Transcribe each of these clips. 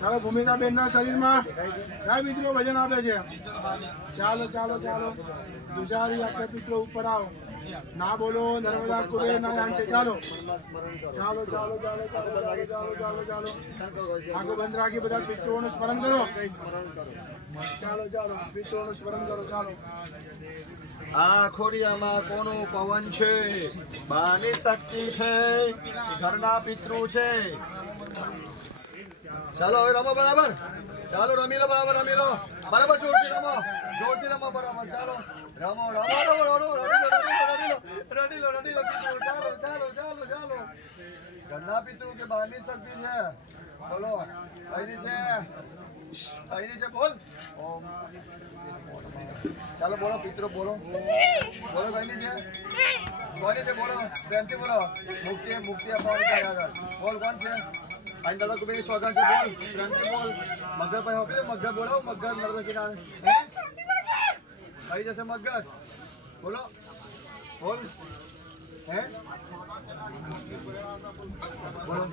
ચાલો ભૂમિકા બેન ના શરીરમાં કયા મિત્રો વજન આપે છે? ચાલો ચાલો ચાલો દુજારી આખા મિત્રો ઉપર આવો. ના બોલો નર્મદા કુબેર ના યાન છે. ચાલો ચાલો ચાલો ચાલો ચાલો ચાલો ચાલો ચાલો આંખો બંધ રાખી બધા પિતૃઓનું સ્મરણ કરો. ચાલો ચાલો પિતૃઓનું સ્મરણ કરો. ચાલો આ ખોડિયામાં કોનું પવન છે? બાની શક્તિ છે, ઘરના પિતૃ છે. ચાલો હવે રમો બરાબર. ચાલો રમી લો બરાબર, રમી લો બરાબર. જોરથી રમો, જોરથી રમો બરાબર. ચાલો રમો રમો રમો રડી લો. ચાલો ચાલો ચાલો ચાલો. ઘરના પિતૃ કે બાની શક્તિ છે. બોલો કઈની છે? કઈની છે? બોલ. ઓમ. ચાલો બોલો પિતૃ, બોલો બોલો. કઈની છે? કોની છે? બોલો પ્રેમથી બોલો. મુક્તિ મુક્તિ અપાવવાની. બોલ કોણ છે? અહીં દાદા કુબેર સ્વાગત છે. બોલ પ્રેમથી બોલ. મગર ભાઈ આપી દો. મગર બોલો. મગર નર્મદા કિનારે આવી જશે. મગર બોલો. બોલ હે બોલો.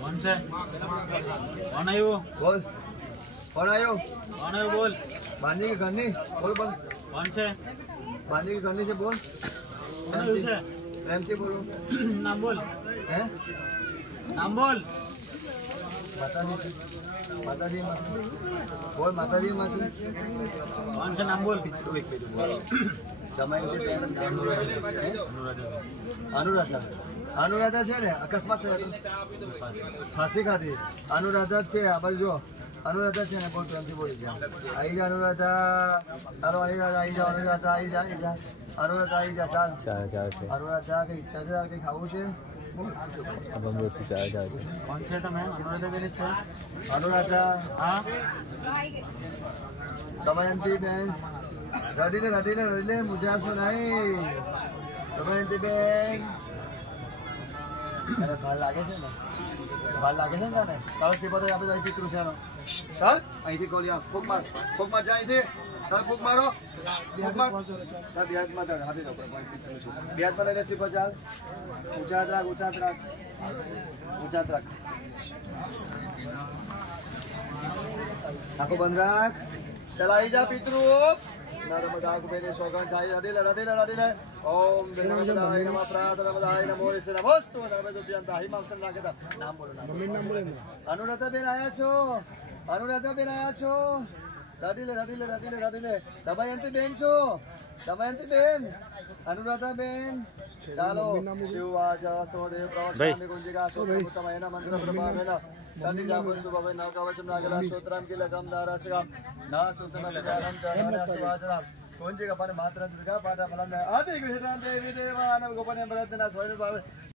कौन से? कौन है वो? बोल कौन आयो? कौन है वो? बोल. बांधी के घरनी बोल. बोल कौन से? बांधी के घरनी से बोल. कौन है उसे? प्रेमથી बोलो. नाम बोल. है नाम बोल. माताजी माताजी बोल. माताजी माताजी कौन से नाम बोल? अनुराधा. अनुराधा છે ને? અકસ્માત થયો, ફાંસી ખાધી. અનુરાધા જ છે. આ બાજુ જો અનુરાધા છે ને. બહુ પ્રેમથી બોલી ગયા. આવી જા અનુરાધા. તારો આવી જા. અનુરાધા આવી જા. અનુરાધા આવી જા. ચાલ અનુરાધા કઈ ઈચ્છા છે? કઈ ખાવું છે? कौन से? તમે અનુરાધા બેન છે? અનુરાધા હા દમયંતી બેન. રડી લે મુજાસો નહીં. દમયંતી બેન ભાર લાગે છે ને? ભાર લાગે છે ને તને? તારો સિપા તો આપણે પિતૃ છે. ચાલ અહીંથી કોલિયા ફૂક માર જાય અહીંથી. ચાલ ફૂક મારો. ફૂક માર. ચાલ બિહારમાં ચાલ. હાથી પિતૃ છું. બિહારમાં લઈને સિપા. ચાલ ઊંચા રાખ. આંખો બંધ રાખ. ચાલ આવી જા પિતૃ. નર્મદા કુબેર સ્વાગત છે. રડી લે. ઓમ નર્મદાય નમઃ. પ્રાત નર્મદાય નમો. નમોસ્તુ નર્મદોભ્યંતા હિમાંસન નાખતા. નામ બોલો. અનુરાધા બેન આયા છો? અનુરાધા બેન આયા છો? રડી લે. દમયંતી બેન છો? દમયંતી બેન. અનુરાધા બેન. ચાલો શિવવાચ સોદેવ પ્રવક્ષામિ ગુંજિકા સોતમતમયન મંત્ર પ્રભાવેન શનિજાપ શુભવે ન કવચમ નાગલા શ્રોત્રામ કિલકમ દારસગમ ના સુતમ વિદ્યારમ ચરણસ્વાચરમ ગુંજિકા પાન માત્ર દુર્ગા પાઠ ફલમ આદિ ગૃહરામ દેવી દેવાન ગોપને બ્રતના સ્વયં ભાવે